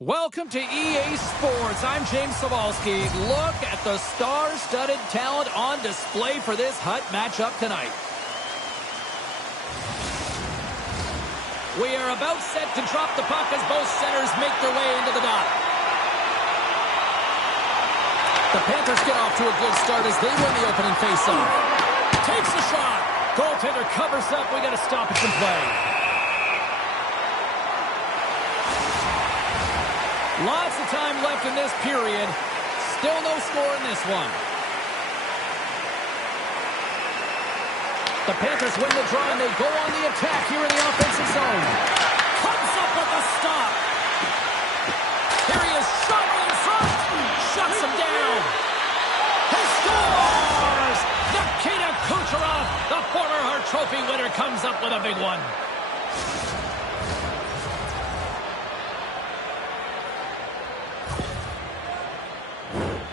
Welcome to EA Sports. I'm James Savalsky. Look at the star-studded talent on display for this Hut matchup tonight. We are about set to drop the puck as both centers make their way into the dot. The Panthers get off to a good start as they win the opening faceoff. Takes a shot. Goaltender covers up. We got to stop it from play. Lots of time left in this period. Still no score in this one. The Panthers win the draw and they go on the attack here in the offensive zone. Comes up with a stop. Here he is, shot in front. Shuts him down. He scores! Nikita Kucherov, the former Hart Trophy winner, comes up with a big one.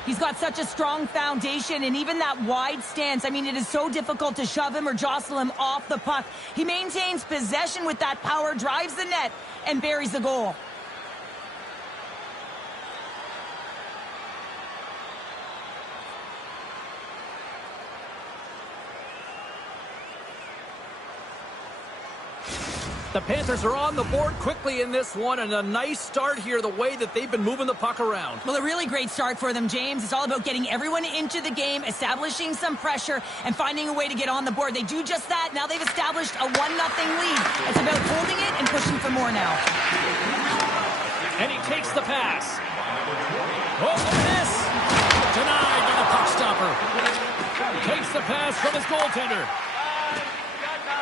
He's got such a strong foundation, and even that wide stance, I mean, it is so difficult to shove him or jostle him off the puck. He maintains possession with that power, drives the net, and buries the goal. The Panthers are on the board quickly in this one, and a nice start here, the way that they've been moving the puck around. Well, a really great start for them, James. It's all about getting everyone into the game, establishing some pressure, and finding a way to get on the board. They do just that. Now they've established a 1-0 lead. It's about holding it and pushing for more now. And he takes the pass. Oh, the miss! Denied by the puck stopper. Takes the pass from his goaltender.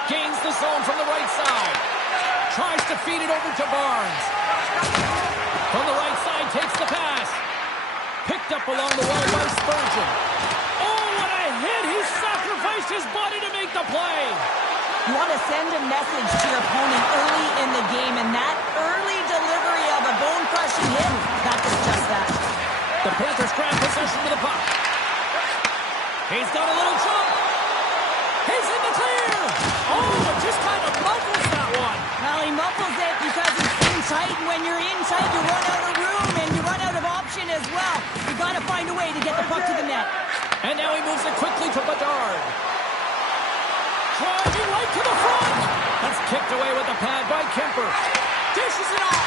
Gains the zone from the right side. Tries to feed it over to Barnes. From the right side, takes the pass. Picked up along the wall by Spurgeon. Oh, what a hit! He sacrificed his body to make the play. You want to send a message to your opponent early in the game, and that early delivery of a bone-crushing hit, that does just that. The Panthers grab possession with the puck. He's got a little jump. He's in the clear. Oh, it just kind of muffles that one. Well, he muffles it because it's in tight, and when you're in tight, you run out of room, and you run out of option as well. You got to find a way to get the puck to the net. And now he moves it quickly to Bedard. Driving right to the front. That's kicked away with the pad by Kemper. Dishes it off.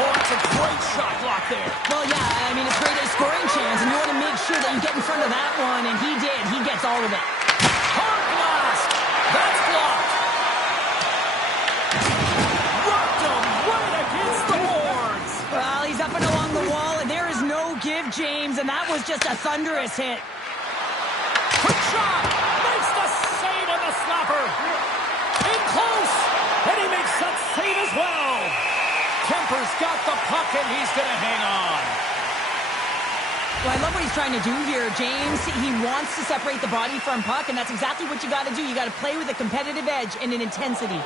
Oh, it's a great shot block there. Well, yeah, I mean, it's great a scoring chance, and you want to make sure that you get in front of that one, and he did. He gets all of it. Hard blast. That's blocked. Rocked him right against the boards. Well, he's up and along the wall, and there is no give, James, and that was just a thunderous hit. Quick shot. Makes the save on the slapper. In close. And he makes that save as well. Kemper's got the puck, and he's going to hang on. Well, I love what he's trying to do here, James. He wants to separate the body from puck, and that's exactly what you got to do. You got to play with a competitive edge and an intensity.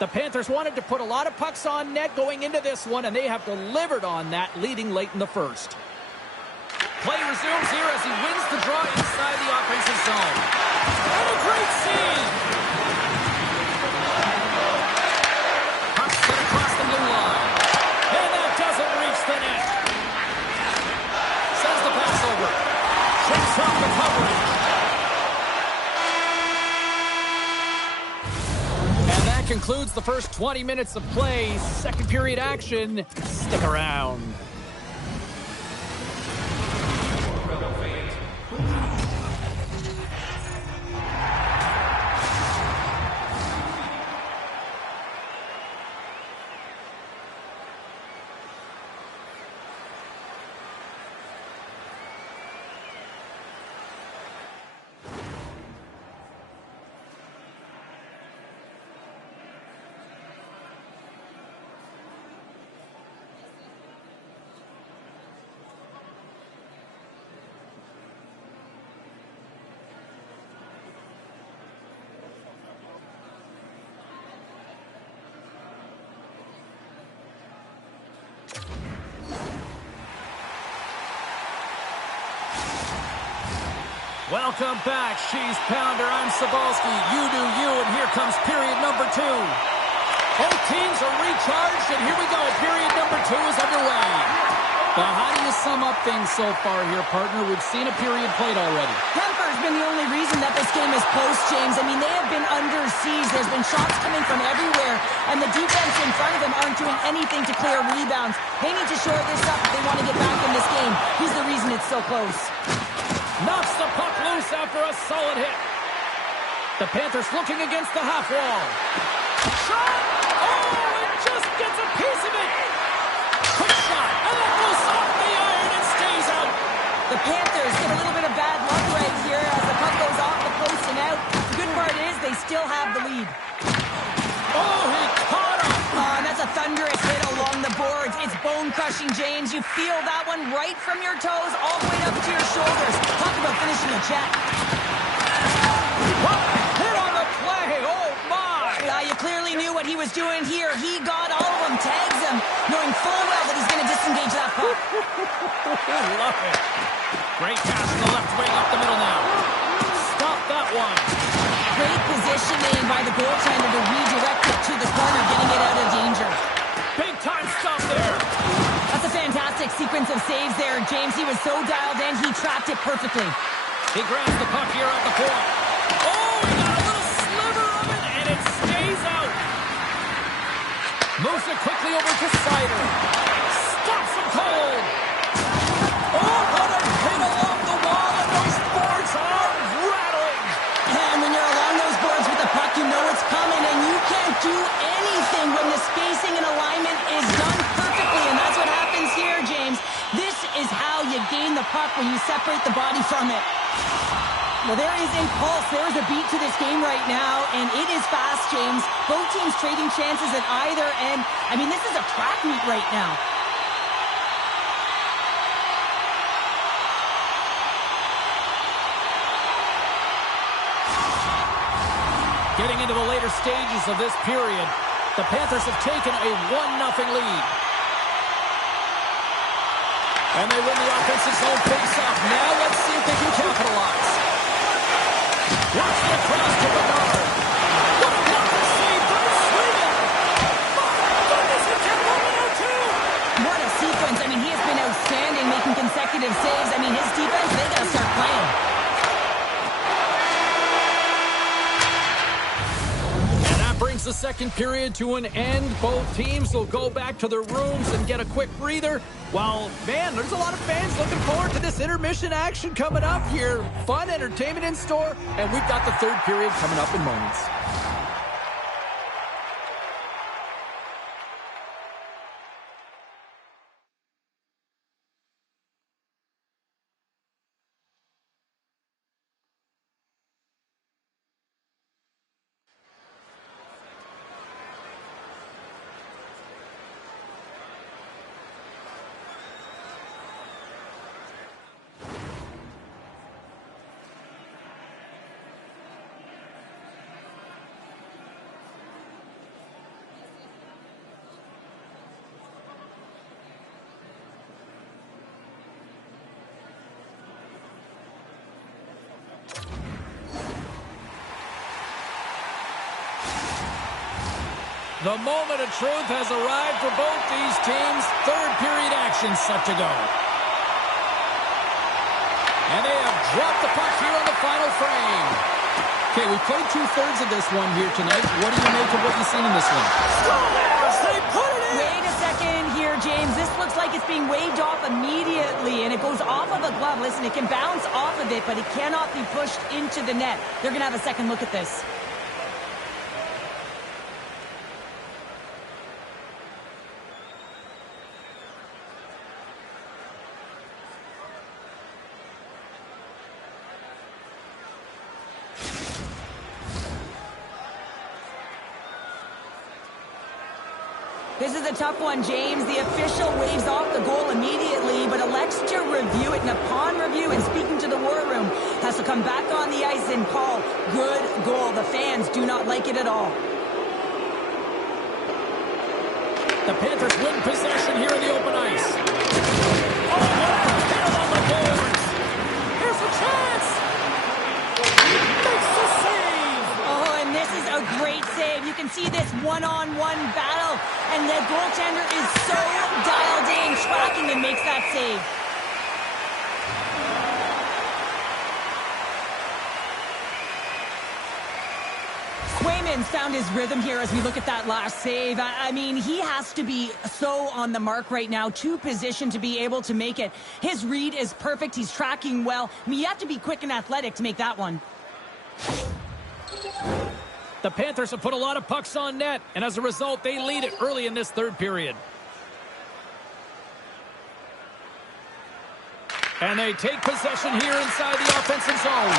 The Panthers wanted to put a lot of pucks on net going into this one, and they have delivered on that, leading late in the first. Play resumes here as he wins the draw inside the offensive zone. And a great save! concludes the first 20 minutes of play. Second period action. Stick around. Welcome back, She's Pounder. I'm Cebulski. You do you, and here comes period number 2. Both teams are recharged, and here we go. Period number 2 is underway. Well, how do you sum up things so far here, partner? We've seen a period played already. Temper's been the only reason that this game is close, James. I mean, they have been under siege. There's been shots coming from everywhere, and the defense in front of them aren't doing anything to clear rebounds. They need to shore this up if they want to get back in this game. He's the reason it's so close. Knocks the puck loose after a solid hit. The Panthers looking against the half wall. Shot! Oh, it just gets a piece of it! Quick shot, and that goes off the iron and stays out. The Panthers get a little bit of bad luck right here as the puck goes off the post and out. The good part is they still have the lead. Oh, he caught him! And that's a thunderous hit along the boards. It's bone-crushing, James. You feel that one right from your toes all the way up to your shoulders. Talk about finishing a check. What? Hit on the play! Oh, my! Yeah, you clearly knew what he was doing here. He got all of them, tags him, knowing full well that he's going to disengage that puck. Love it. Great pass to the left wing up the middle now. Stop that one. Great positioning by the goaltender to redirect it to the corner, getting it out of danger. Big time stop there. That's a fantastic sequence of saves there, James. He was so dialed in, he trapped it perfectly. He grabs the puck here at the point. Oh, he got a little sliver of it, and it stays out. Moves it quickly over to Sider. Stops him cold. Oh, what a hit along the wall, and those boards are rattling. And when you're along those boards with the puck, you know it's coming, and you can't do anything when the spacing and alignment is done perfectly, and that's what happens here, James. This is how you gain the puck when you separate the body from it. Well, there is a pulse. There is a beat to this game right now, and it is fast, James. Both teams trading chances at either end. I mean, this is a track meet right now. Getting into the later stages of this period, the Panthers have taken a 1-0 lead. And they win the offensive zone face-off. Now let's see if they can capitalize. Watch the cross to Bernard. What a blocker save from Sweden. My goodness, he kept one out too. What a sequence. I mean, he has been outstanding, making consecutive saves. I mean, his defense, they got to start playing. Brings the second period to an end. Both teams will go back to their rooms and get a quick breather. While, man, there's a lot of fans looking forward to this intermission action coming up here. Fun entertainment in store, and we've got the third period coming up in moments. The moment of truth has arrived for both these teams. Third period action set to go. And they have dropped the puck here on the final frame. Okay, we played two-thirds of this one here tonight. What do you make of what you've seen in this one? Scores! They put it in! Wait a second here, James. This looks like it's being waved off immediately, and it goes off of a glove. Listen, it can bounce off of it, but it cannot be pushed into the net. They're going to have a second look at this. This is a tough one, James. The official waves off the goal immediately, but elects to review it. And upon review and speaking to the war room, has to come back on the ice and call good goal. The fans do not like it at all. The Panthers win possession here in the open ice. Oh, what a hit on the boards! Here's a chance! Makes the save! Oh, and this is a great save. You can see this one-on-one battle, and the goaltender is so dialed in, tracking and makes that save. Swayman's found his rhythm here as we look at that last save. I mean, he has to be so on the mark right now, to position to be able to make it. His read is perfect. He's tracking well. I mean, you have to be quick and athletic to make that one. The Panthers have put a lot of pucks on net, and as a result, they lead it early in this third period. And they take possession here inside the offensive zone.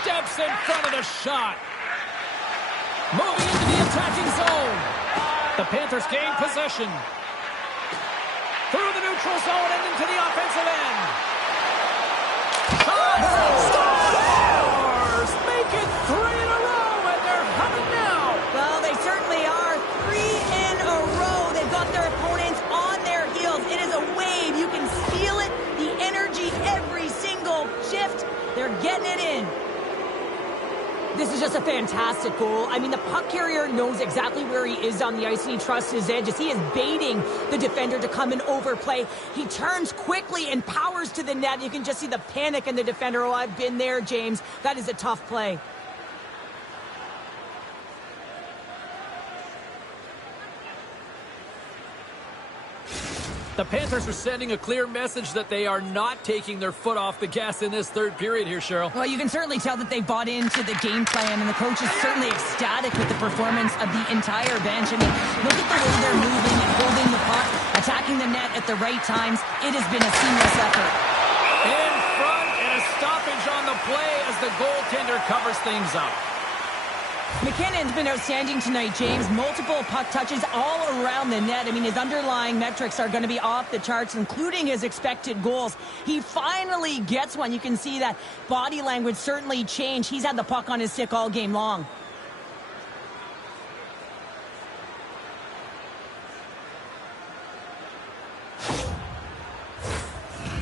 Steps in front of the shot. Moving into the attacking zone. The Panthers gain possession. Through the neutral zone and into the offensive end. Scores! Make it 3 in a row, and they're humming now. Well, they certainly are. 3 in a row. They've got their opponents on their heels. It is a wave. You can feel it. The energy every single shift. They're getting it in. This is just a fantastic goal. I mean, the puck carrier knows exactly where he is on the ice, and he trusts his edges. He is baiting the defender to come and overplay. He turns quickly and powers to the net. You can just see the panic in the defender. Oh, I've been there, James. That is a tough play. The Panthers are sending a clear message that they are not taking their foot off the gas in this third period here, Cheryl. Well, you can certainly tell that they bought into the game plan, and the coach is certainly ecstatic with the performance of the entire bench. I mean, look at the way they're moving and holding the puck, attacking the net at the right times. It has been a seamless effort. In front, and a stoppage on the play as the goaltender covers things up. McKinnon's been outstanding tonight, James. Multiple puck touches all around the net. I mean, his underlying metrics are going to be off the charts, including his expected goals. He finally gets one. You can see that body language certainly changed. He's had the puck on his stick all game long.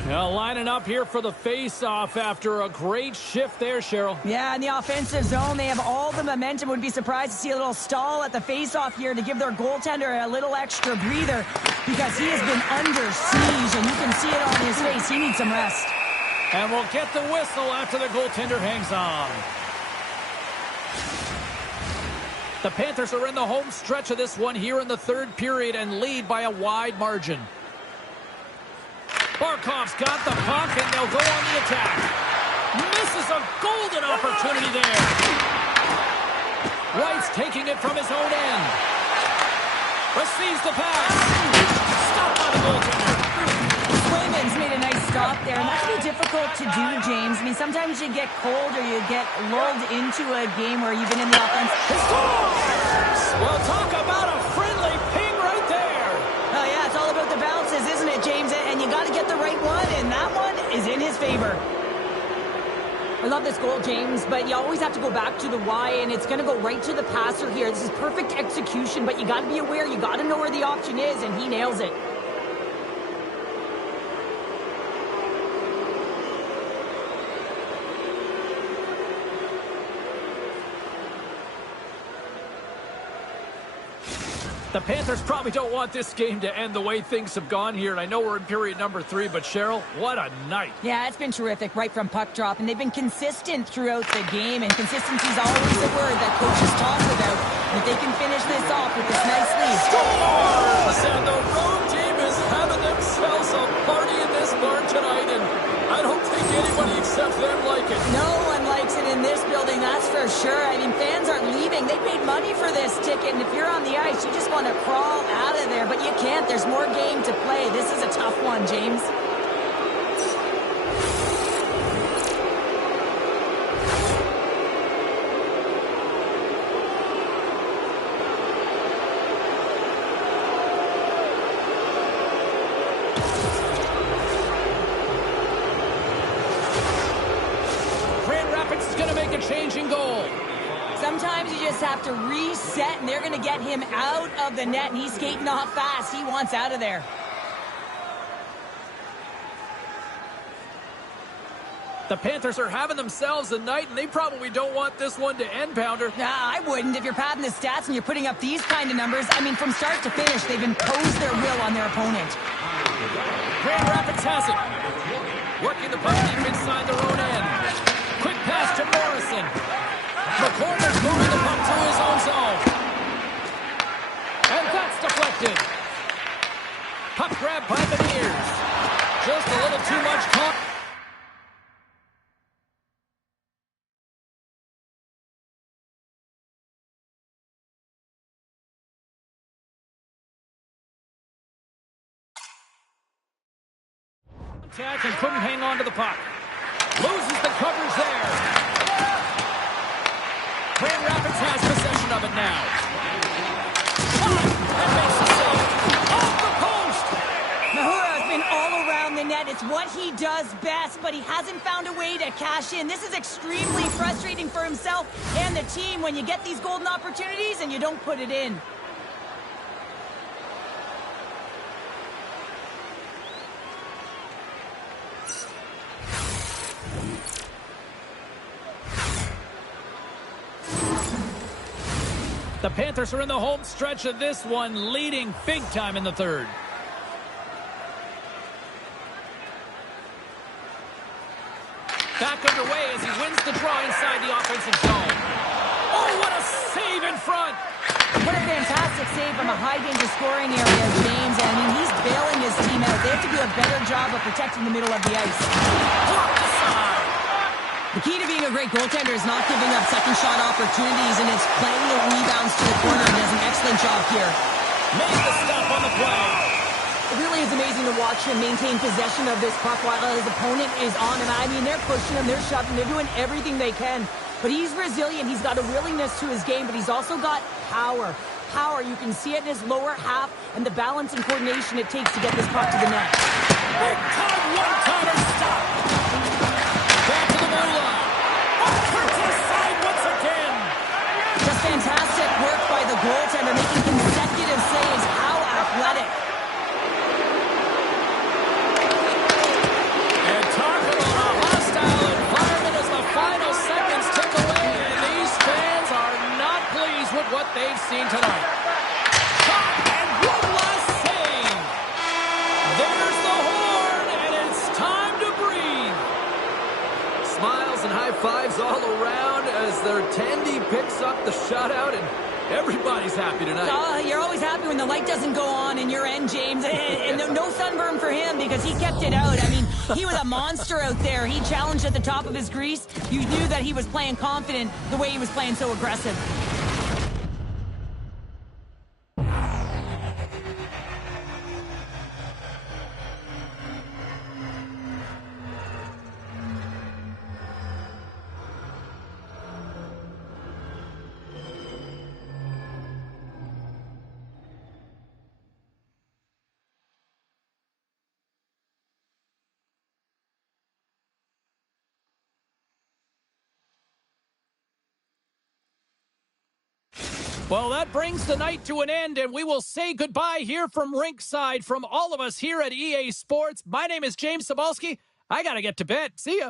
Well, lining up here for the face-off after a great shift there, Cheryl. Yeah, in the offensive zone, they have all the momentum. Would be surprised to see a little stall at the face-off here to give their goaltender a little extra breather because he has been under siege, and you can see it on his face. He needs some rest. And we'll get the whistle after the goaltender hangs on. The Panthers are in the home stretch of this one here in the third period and lead by a wide margin. Barkov's got the puck, and they'll go on the attack. Misses a golden opportunity there. Wright's taking it from his own end. Receives the pass. Stopped by the goaltender. Swayman's made a nice stop there, and that can be difficult to do, James. I mean, sometimes you get cold or you get lulled into a game where you've been in the offense. Well, talk about a friendly ping right there. Oh, yeah, it's all about the bounces, isn't it, James? And you got to get the right one, and that one is in his favor. I love this goal, James, but you always have to go back to the why, and it's going to go right to the passer here. This is perfect execution, but you got to be aware. You got to know where the option is, and he nails it. The Panthers probably don't want this game to end the way things have gone here, and I know we're in period number 3, but Cheryl, what a night. Yeah, it's been terrific right from puck drop, and they've been consistent throughout the game, and consistency is always a word that coaches talk about. And if they can finish this off with this nice lead. Scores! And the road team is having themselves a party in this bar tonight, and I don't think anybody except them like it. No one likes it in this building, that's for sure. I mean, fans aren't leaving. They paid money for this ticket, and if you're on the ice, you just want to crawl out of there, but you can't. There's more game to play. This is a tough one, James. Changing goal. Sometimes you just have to reset, and they're going to get him out of the net, and he's skating off fast. He wants out of there. The Panthers are having themselves a night, and they probably don't want this one to end, Pounder. Nah, I wouldn't. If you're padding the stats and you're putting up these kind of numbers, I mean, from start to finish, they've imposed their will on their opponent. Grand Rapids has it. Working the puck deep inside their own end. Quick pass to Morrison. McCormick's moving the puck to his own zone. And that's deflected. Puck grab by the ears. Just a little too much talk. Attack and couldn't hang on to the puck. Loses the coverage there. Grand Rapids has possession of it now. And makes the save. Off the post! Mahura has been all around the net. It's what he does best, but he hasn't found a way to cash in. This is extremely frustrating for himself and the team when you get these golden opportunities and you don't put it in. The Panthers are in the home stretch of this one, leading big time in the third. Back underway as he wins the draw inside the offensive zone. Oh, what a save in front! What a fantastic save from a high-danger scoring area, James. I mean, he's bailing his team out. They have to do a better job of protecting the middle of the ice. Blocked aside. The key to being a great goaltender is not giving up second shot opportunities, and it's playing the rebounds to the corner, and does an excellent job here. Made the stop on the play. It really is amazing to watch him maintain possession of this puck while his opponent is on him. I mean, they're pushing him, they're shoving, they're doing everything they can. But he's resilient, he's got a willingness to his game, but he's also got power. Power, you can see it in his lower half, and the balance and coordination it takes to get this puck to the net. Big time one-timer stop. Back to the blue line. Turns aside once again. Just fantastic work by the goaltender, making consecutive saves. How athletic. And talking about a hostile environment as the final seconds tick away, and these fans are not pleased with what they've seen tonight. Shot and one last save. There's the horn, and it's time to breathe. Smiles and high fives all around as their Tandy picks up the shutout, and everybody's happy tonight. You're always happy when the light doesn't go on in your end, James. And no sunburn for him because he kept it out. I mean, he was a monster out there. He challenged at the top of his crease. You knew that he was playing confident the way he was playing so aggressive. Well, that brings the night to an end, and we will say goodbye here from Rinkside from all of us here at EA Sports. My name is James Cebulski. I got to get to bed. See ya.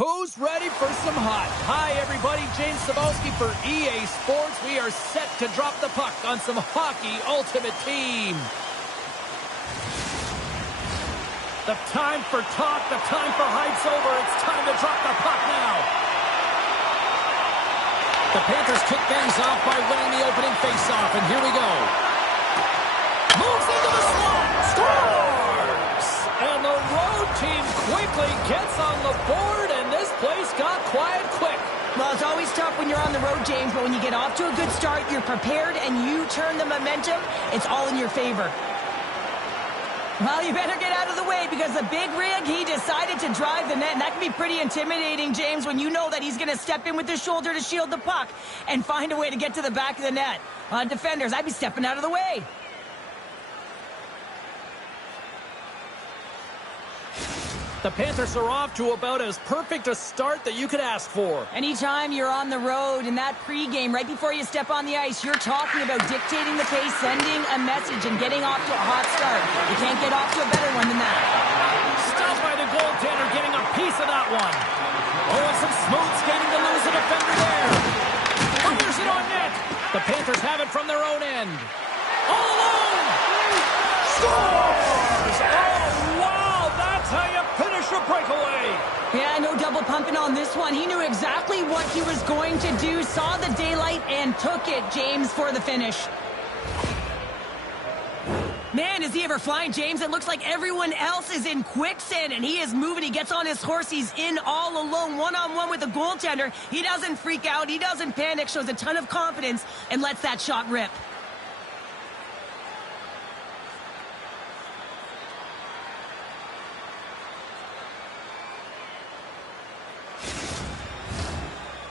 Who's ready for some hot? Hi, everybody. James Cebulski for EA Sports. We are set to drop the puck on some hockey ultimate team. The time for talk, the time for hype's over. It's time to drop the puck now. The Panthers kick things off by winning the opening faceoff, and here we go. Moves into the slot. Scores! And the road team quickly gets on the board, and this place got quiet quick. Well, it's always tough when you're on the road, James, but when you get off to a good start, you're prepared, and you turn the momentum, it's all in your favor. Well, you better get out of the way because the big rig, he decided to drive the net, and that can be pretty intimidating, James, when you know that he's going to step in with his shoulder to shield the puck and find a way to get to the back of the net. Defenders, I'd be stepping out of the way. The Panthers are off to about as perfect a start that you could ask for. Anytime you're on the road in that pregame, right before you step on the ice, you're talking about dictating the pace, sending a message, and getting off to a hot start. You can't get off to a better one than that. Stopped by the goaltender, getting a piece of that one. Oh, and some smooth skating to lose a defender there. Fires it on net. The Panthers have it from their own end. All alone. Scores! Oh, wow, that's how you finish a breakaway. Yeah, no double pumping on this one. He knew exactly what he was going to do, saw the daylight, and took it, James, for the finish. Man, is he ever flying, James? It looks like everyone else is in quicksand, and he is moving. He gets on his horse. He's in all alone, one-on-one with the goaltender. He doesn't freak out. He doesn't panic, shows a ton of confidence, and lets that shot rip.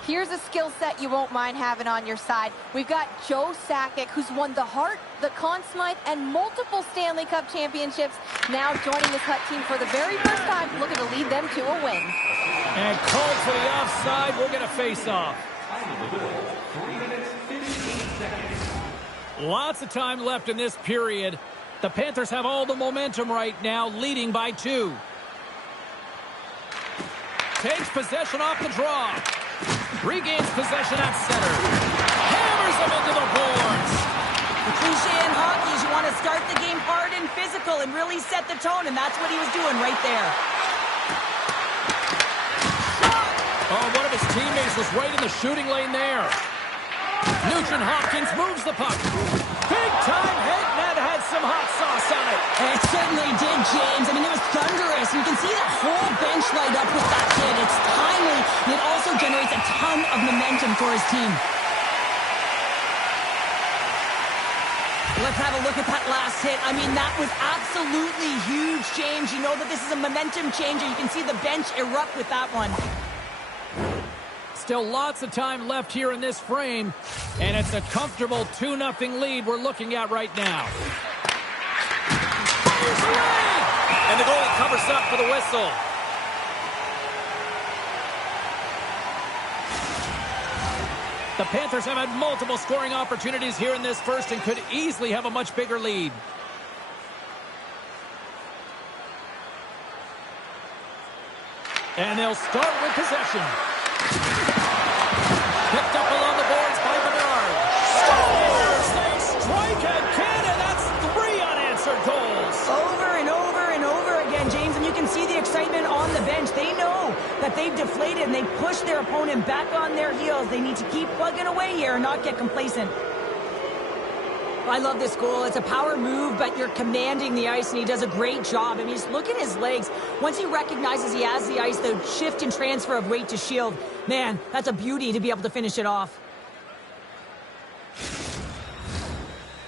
Here's a skill set you won't mind having on your side. We've got Joe Sakic, who's won the Hart, the Conn Smythe, and multiple Stanley Cup championships, now joining this Hut team for the very first time, looking to lead them to a win. And called for the offside. We're going to face off. Lots of time left in this period. The Panthers have all the momentum right now, leading by 2. Takes possession off the draw. Regains possession at center. Hammers them into the boards. The cliche in hockey is you want to start the game hard and physical and really set the tone, and that's what he was doing right there. Oh, one of his teammates was right in the shooting lane there. Nugent Hopkins moves the puck. Big time hit, and that had some hot sauce on it. It certainly did, James. I mean, it was thunderous. You can see the whole bench light up with that hit. It's timely, and it also generates a ton of momentum for his team. Let's have a look at that last hit. I mean, that was absolutely huge, James. You know that this is a momentum changer. You can see the bench erupt with that one. Still lots of time left here in this frame, and it's a comfortable 2-0 lead we're looking at right now. Fires away! And the goalie covers up for the whistle. The Panthers have had multiple scoring opportunities here in this first and could easily have a much bigger lead. And they'll start with possession. Picked up along the boards by Bernard. Scores! They strike again, and that's 3 unanswered goals. Over and over and over again, James, and you can see the excitement on the bench. They know that they've deflated, and they push their opponent back on their heels. They need to keep plugging away here and not get complacent. I love this goal. It's a power move, but you're commanding the ice, and he does a great job. I mean, just look at his legs. Once he recognizes he has the ice, the shift and transfer of weight to shield, man, that's a beauty to be able to finish it off.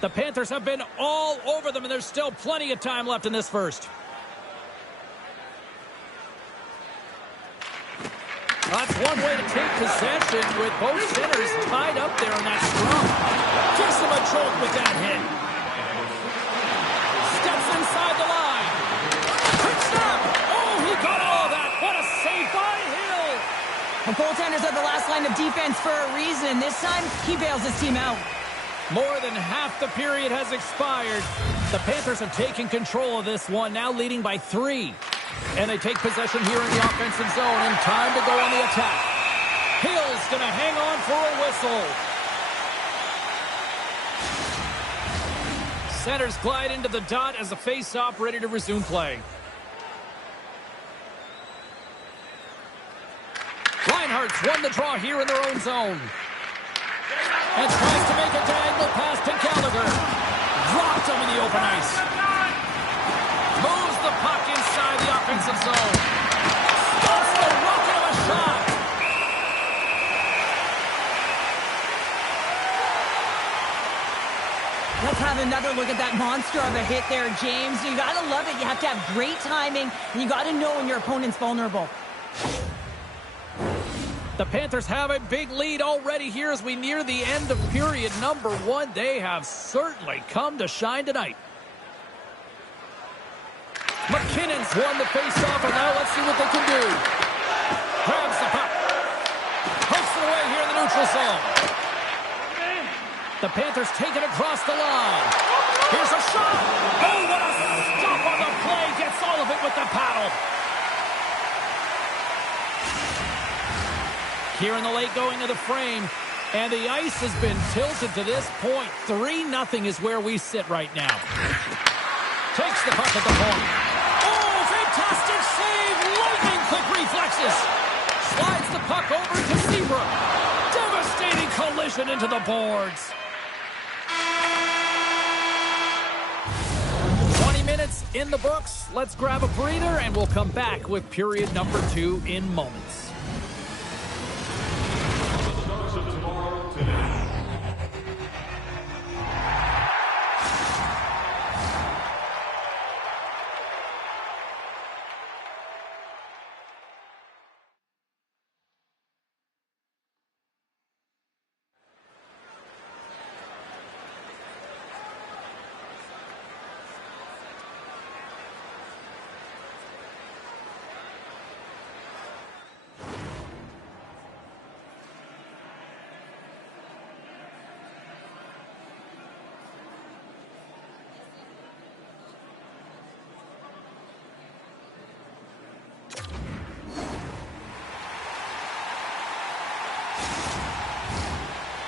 The Panthers have been all over them, and there's still plenty of time left in this first. That's one way to take possession with both centers tied up there in that scrum. Gives him a choke with that hit. Steps inside the line. Quick snap. Oh, he got all that. What a save by Hill. The goaltenders are the last line of defense for a reason, and this time he bails his team out. More than half the period has expired. The Panthers have taken control of this one, now leading by 3. And they take possession here in the offensive zone, and time to go on the attack. Hill's going to hang on for a whistle. Centers glide into the dot as the face-off ready to resume play. Reinhardt's won the draw here in their own zone. And tries to make a diagonal pass to Gallagher. Dropped him in the open ice. Moves the puck inside the offensive zone. Stops the rocket of a shot. Let's have another look at that monster of a hit there, James. You got to love it. You have to have great timing, and you got to know when your opponent's vulnerable. The Panthers have a big lead already here as we near the end of period number 1. They have certainly come to shine tonight. McKinnon's won the face-off, and now let's see what they can do. Grabs the puck. Pokes it away here in the neutral zone. The Panthers take it across the line. Here's a shot. Oh, what a stop on the play. Gets all of it with the paddle. Here in the late going of the frame, and the ice has been tilted to this point. 3-0 is where we sit right now. Takes the puck at the point. Oh, fantastic save! Lightning quick reflexes. Slides the puck over to Seabrook. Devastating collision into the boards. 20 minutes in the books. Let's grab a breather, and we'll come back with period number 2 in moments.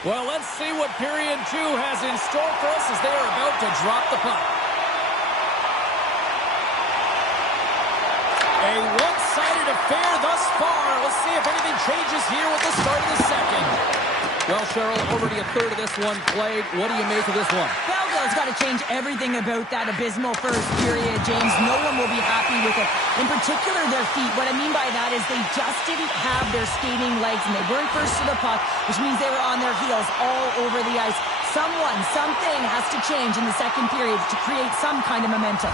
Well, let's see what period 2 has in store for us as they are about to drop the puck. A one-sided affair thus far. Let's see if anything changes here with the start of the second. Well, Cheryl, already a third of this one played. What do you make of this one? Belleville's got to change everything about that abysmal first period, James. No one will be happy with it. In particular, their feet. What I mean by that is they just didn't have their skating legs, and they weren't first to the puck, which means they were on their heels all over the ice. Something has to change in the second period to create some kind of momentum.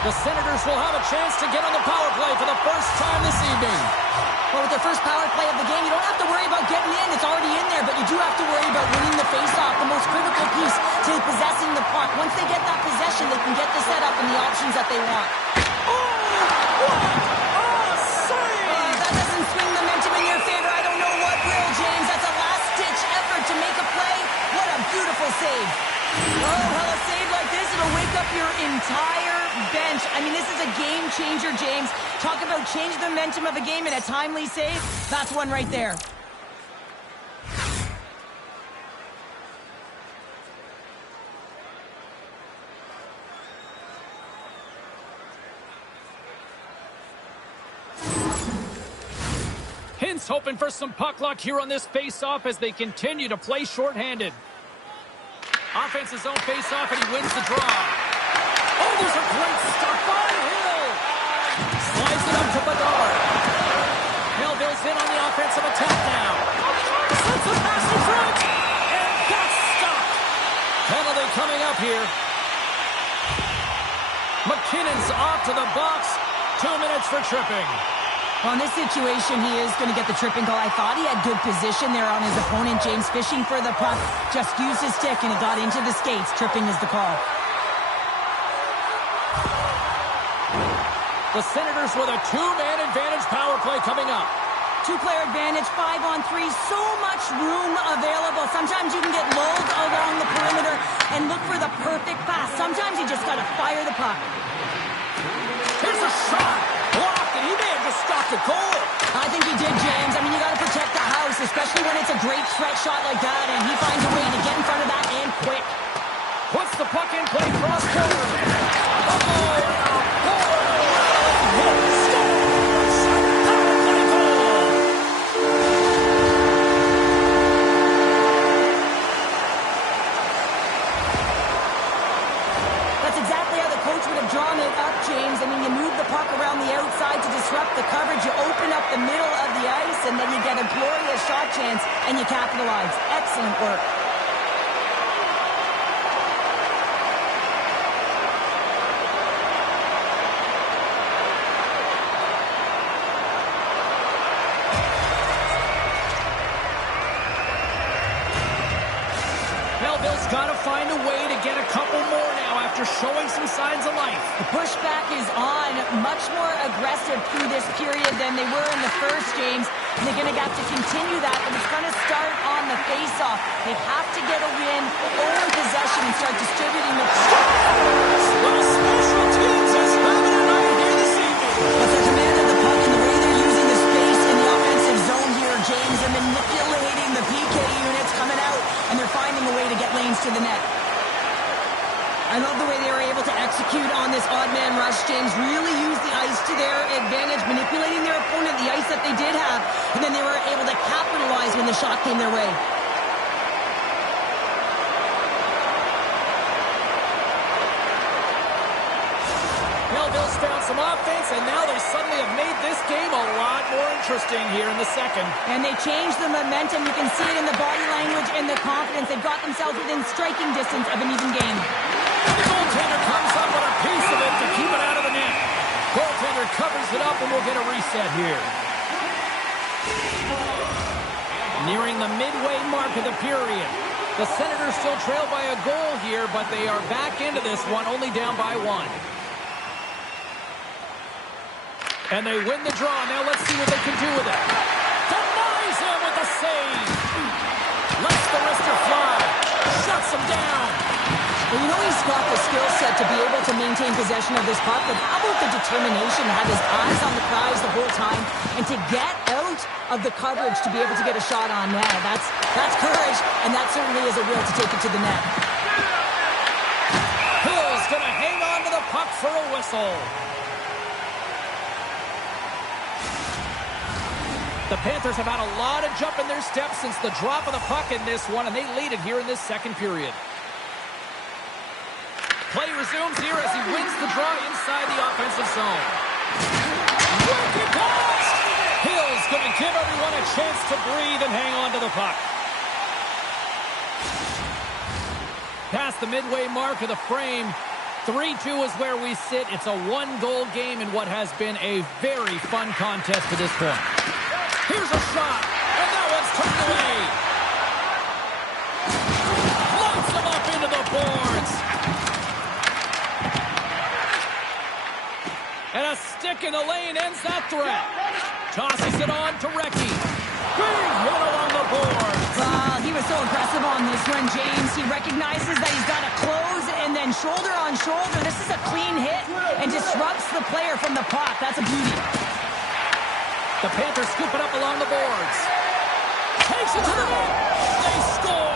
The Senators will have a chance to get on the power play for the first time this evening. Well, with their first power play of the game, you don't have to worry about getting in. It's already in there, but you do have to worry about winning the faceoff, the most critical piece to possessing the puck. Once they get that possession, they can get the setup and the options that they want. Oh, what a save! That doesn't swing momentum in your favor. I don't know what will, James. That's a last-ditch effort to make a play. What a beautiful save. Oh, well, a save like this, it'll wake up your entire bench. I mean, this is a game changer, James. Talk about change the momentum of a game in a timely save. That's one right there. Hintz hoping for some puck luck here on this face-off as they continue to play shorthanded. Offensive zone face-off, and he wins the draw. Oh, there's a great stop by Hill. Slides it up to Bedard. Melville's in on the offensive attack now. Sends a pass to Trent. And that's stopped. Penalty coming up here. McKinnon's off to the box. 2 minutes for tripping. Well, in this situation, he is going to get the tripping call. I thought he had good position there on his opponent. James fishing for the puck. Just used his stick, and it got into the skates. Tripping is the call. The Senators with a 2-man advantage power play coming up. Two-player advantage, 5-on-3, so much room available. Sometimes you can get lulled along the perimeter and look for the perfect pass. Sometimes you just got to fire the puck. Here's a shot. Blocked, and he may have just stopped a goal. I think he did, James. I mean, you got to protect the house, especially when it's a great threat shot like that, and he finds a way to get in front of that and quick. Puts the puck in play cross corner. That's exactly how the coach would have drawn it up, James. I mean, you move the puck around the outside to disrupt the coverage, you open up the middle of the ice, and then you get a glorious shot chance, and you capitalize. Excellent work. Got to find a way to get a couple more now after showing some signs of life. The pushback is on, much more aggressive through this period than they were in the first, James. And they're going to have to continue that, but it's going to start on the face-off. They have to get a win, own possession, and start distributing the puck. Well, special teams is having it right here this evening. But the command of the puck and the way they're using the space in the offensive zone here, James, are manipulating the PK units coming out, and they're finding a way to get lanes to the net. I love the way they were able to execute on this odd man rush, James. Really use the ice to their advantage, manipulating their opponent, the ice that they did have, and then they were able to capitalize when the shot came their way. Belleville's found some offense, and now they suddenly have made this game a lot more interesting here in the second. And they changed the momentum. You can see it in the body language and the confidence. They've got themselves within striking distance of an even game. The goaltender comes up with a piece of it to keep it out of the net. Goaltender covers it up, and we'll get a reset here. Nearing the midway mark of the period. The Senators still trail by a goal here, but they are back into this one, only down by one. And they win the draw. Now let's see what they can do with it. Denies him with a save. Lets the wrister fly. Shuts him down. Well, you know he's got the skill set to be able to maintain possession of this puck, but how about the determination to have his eyes on the prize the whole time and to get out of the coverage to be able to get a shot on net? That's courage, and that certainly is a will to take it to the net. Hill's going to hang on to the puck for a whistle. The Panthers have had a lot of jump in their steps since the drop of the puck in this one, and they lead it here in this second period. Play resumes here as he wins the draw inside the offensive zone. Wicked pass! Hill's going to give everyone a chance to breathe and hang on to the puck. Past the midway mark of the frame, 3-2 is where we sit. It's a one-goal game in what has been a very fun contest to this point. Here's a shot, and that one's turned away. Floats him up into the boards. And a stick in the lane ends that threat. Tosses it on to Recchi. Big hit along the boards. He was so aggressive on this one, James. He recognizes that he's got to close and then shoulder on shoulder. This is a clean hit and disrupts the player from the puck. That's a beauty. The Panthers scoop it up along the boards. Takes it to the net. They score.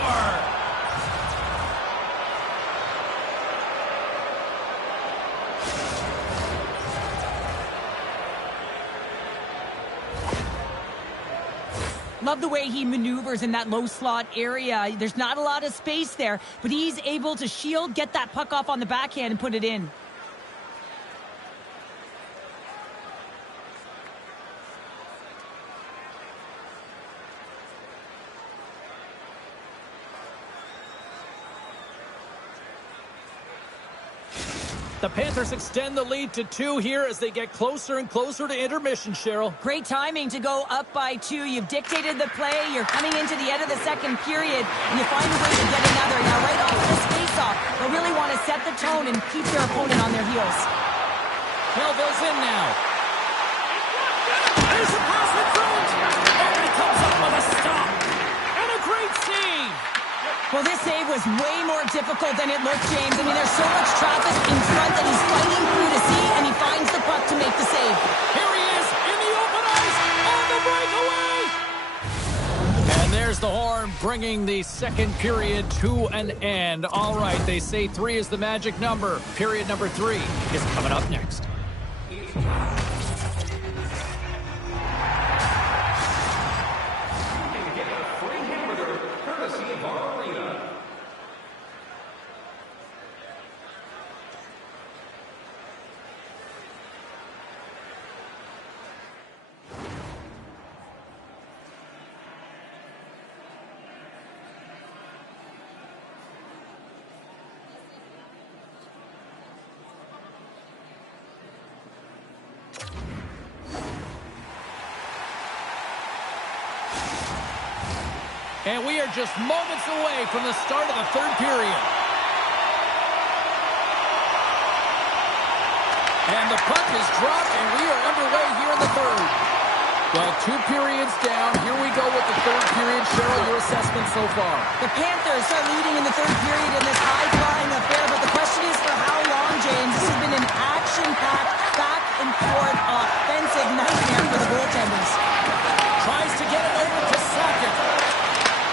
Love the way he maneuvers in that low slot area. There's not a lot of space there, but he's able to shield, get that puck off on the backhand, and put it in. The Panthers extend the lead to 2 here as they get closer and closer to intermission, Cheryl. Great timing to go up by 2. You've dictated the play. You're coming into the end of the second period, and you find a way to get another. Now, right off of this face-off, they'll really want to set the tone and keep their opponent on their heels. Melville's in now. There's a pass in front. stop. And a great save. Well, this save was way more difficult than it looked, James. I mean, there's so much traffic in front that he's fighting through to see, and he finds the puck to make the save. Here he is in the open ice on the breakaway. And there's the horn, bringing the second period to an end. All right, they say 3 is the magic number. Period number 3 is coming up next. And we are just moments away from the start of the third period. And the puck is dropped, and we are underway here in the third. Well, 2 periods down. Here we go with the third period. Cheryl, your assessment so far? The Panthers are leading in the third period in this high-flying affair, but the question is for how long, James? This has been an action-packed, back-and-forth offensive nightmare for the goaltenders. Tries to get it over to Sackett.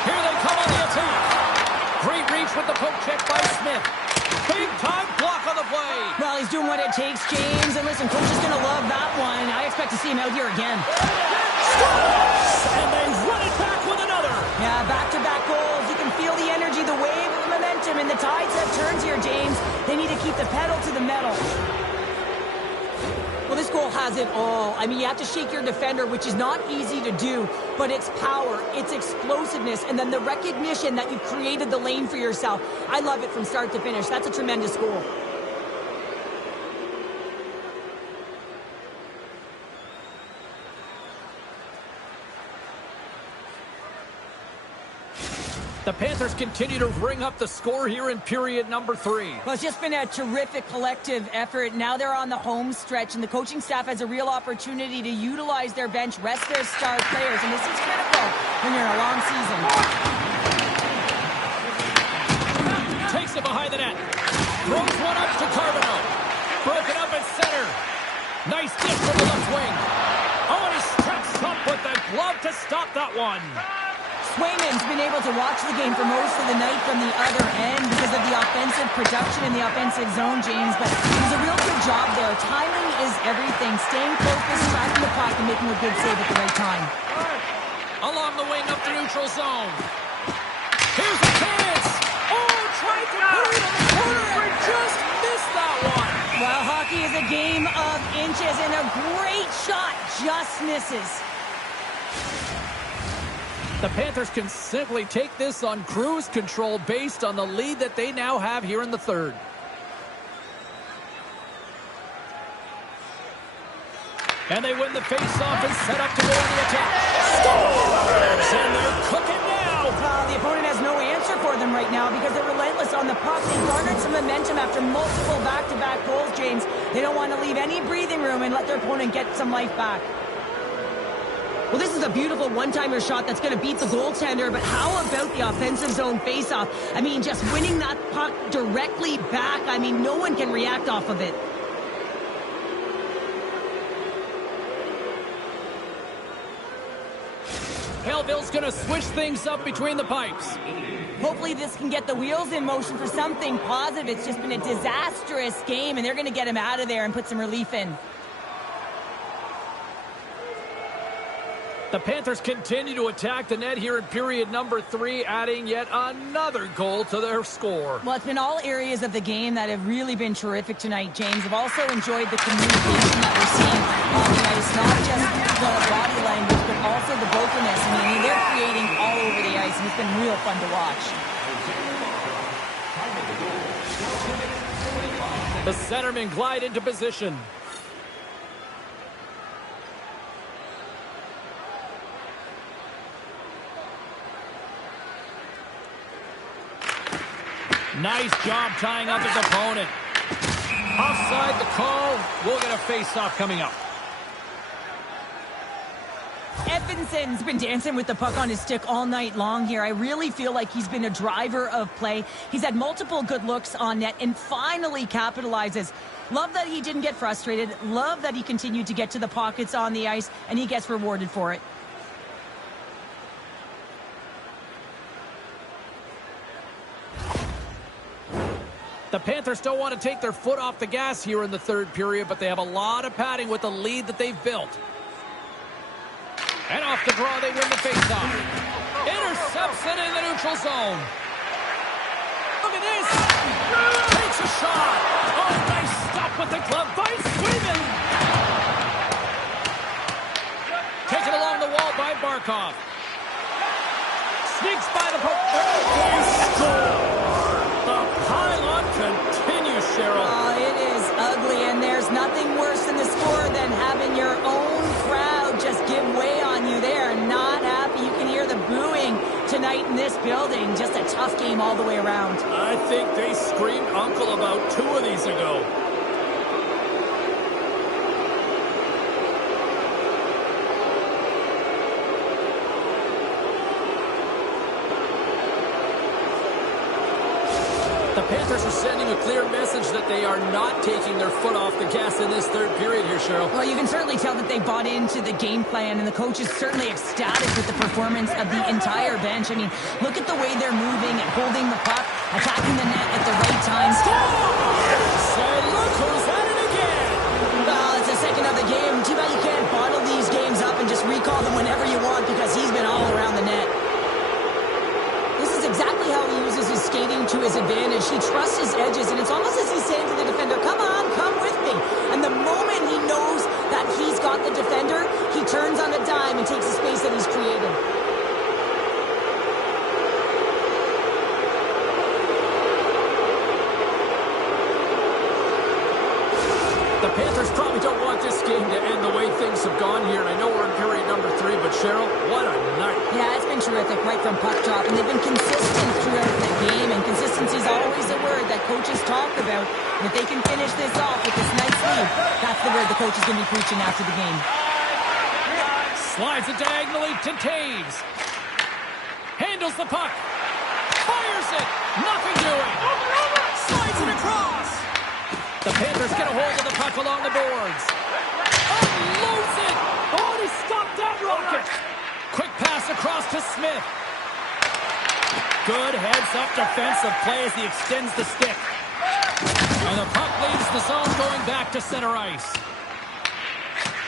Here they come on the attack. Great reach with the poke check by Smith. Big time block on the play. Well, he's doing what it takes, James. And listen, coach is going to love that one. I expect to see him out here again. And they run it back with another. Yeah, back-to-back goals. You can feel the energy, the wave of momentum, and the tides have turned here, James. They need to keep the pedal to the metal. Well, this goal has it all. I mean, you have to shake your defender, which is not easy to do, but it's power, it's explosiveness, and then the recognition that you've created the lane for yourself. I love it from start to finish. That's a tremendous goal. The Panthers continue to ring up the score here in period number 3. Well, it's just been a terrific collective effort. Now they're on the home stretch, and the coaching staff has a real opportunity to utilize their bench, rest their star players, and this is critical when you're in a long season. Takes it behind the net. Throws one up to Carbonneau. Broken up at center. Nice dip from the left wing. Oh, and he steps up with the glove to stop that one. Swayman's been able to watch the game for most of the night from the other end because of the offensive production in the offensive zone, James, but he does a real good job there. Timing is everything. Staying focused, tracking the puck, and making a good save at the right time. Along the wing up the neutral zone. Here's the chance. Oh, tried to put it in the corner and just missed that one. Well, hockey is a game of inches, and a great shot just misses. The Panthers can simply take this on cruise control based on the lead that they now have here in the third. And they win the faceoff and set up to go on the attack. Scores! And they're cooking now. The opponent has no answer for them right now because they're relentless on the puck. They garnered some momentum after multiple back-to-back goals, James. They don't want to leave any breathing room and let their opponent get some life back. Well, this is a beautiful one-timer shot that's going to beat the goaltender, but how about the offensive zone faceoff? I mean, just winning that puck directly back. I mean, no one can react off of it. Hellville's going to switch things up between the pipes. Hopefully this can get the wheels in motion for something positive. It's just been a disastrous game, and they're going to get him out of there and put some relief in. The Panthers continue to attack the net here in period number 3, adding yet another goal to their score. Well, it's been all areas of the game that have really been terrific tonight, James. I've also enjoyed the communication that we're seeing on the ice, not just the body language, but also the vocalness. I mean, they're creating all over the ice, and it's been real fun to watch. The centermen glide into position. Nice job tying up his opponent. Offside the call. We'll get a face-off coming up. Stephanson's been dancing with the puck on his stick all night long here. I really feel like he's been a driver of play. He's had multiple good looks on net and finally capitalizes. Love that he didn't get frustrated. Love that he continued to get to the pockets on the ice, and he gets rewarded for it. The Panthers don't want to take their foot off the gas here in the third period, but they have a lot of padding with the lead that they've built. And off the draw, they win the faceoff. Intercepts it in the neutral zone. Look at this. Takes a shot. Oh, nice stop with the glove by Sweden. Taken along the wall by Barkov. Sneaks by the poke. They score. The pylon continues, Cheryl. Oh, it is ugly, and there's nothing worse in the score than having your own crowd just give way on you. They are not happy. You can hear the booing tonight in this building. Just a tough game all the way around. I think they screamed uncle about 2 of these ago. The Panthers are sending a clear message that they are not taking their foot off the gas in this third period here, Cheryl. Well, you can certainly tell that they bought into the game plan, and the coach is certainly ecstatic with the performance of the entire bench. I mean, look at the way they're moving and holding the puck, attacking the net at the right time. Say, look who's at it again! Well, it's the second of the game. Too bad you can't bottle these games up and just recall them whenever you want, because he's been all around the net. This is exactly how he uses his skating to his advantage. He trusts his edges, and it's almost as he's saying to the defender, come on, come with me. And the moment he knows that he's got the defender, he turns on a dime and takes the space that he's created. The Panthers probably don't want this game to end the way things have gone here, and I know we're in period number 3, but Cheryl, what a night. Yeah, it's been terrific right from puck drop, and they've been consistent throughout the game, and consistency is always a word that coaches talk about. And if they can finish this off with this nice lead, that's the word the coach is going to be preaching after the game. Slides it diagonally to Taves. Handles the puck. Fires it. Nothing doing. Slides it across. The Panthers get a hold of the puck along the boards. Unloads it. Oh, he stopped that rocket. Quick pass across to Smith. Good heads-up defensive play as he extends the stick. And the puck leaves the zone going back to center ice.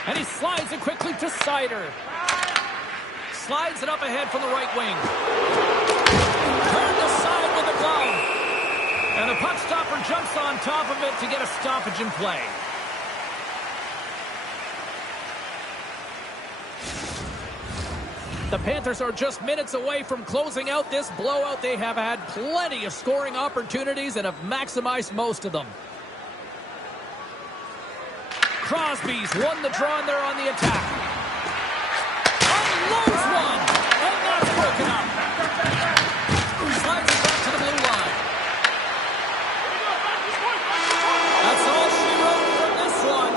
And he slides it quickly to Sider. Slides it up ahead from the right wing. Turned aside with the glove. And the puck stopper jumps on top of it to get a stoppage in play. The Panthers are just minutes away from closing out this blowout. They have had plenty of scoring opportunities and have maximized most of them. Crosby's won the draw and they're on the attack. Unloads one, and that's broken up. Slides it back to the blue line. That's all she wrote from this one.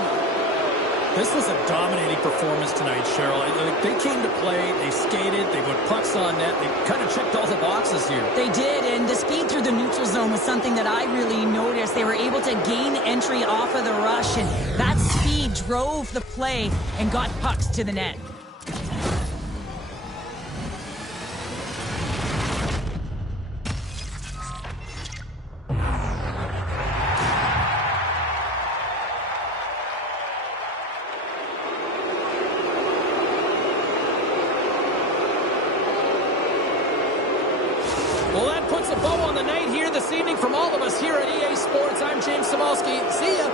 This was a dominating performance tonight, Cheryl. They came to play, they skated, they put pucks on net, they kind of checked all the boxes here. They did, and the speed through the neutral zone was something that I really noticed. They were able to gain entry off of the rush, and that speed drove the play and got pucks to the net. Well, that puts a bow on the night here this evening from all of us here at EA Sports. I'm James Samolsky. See ya.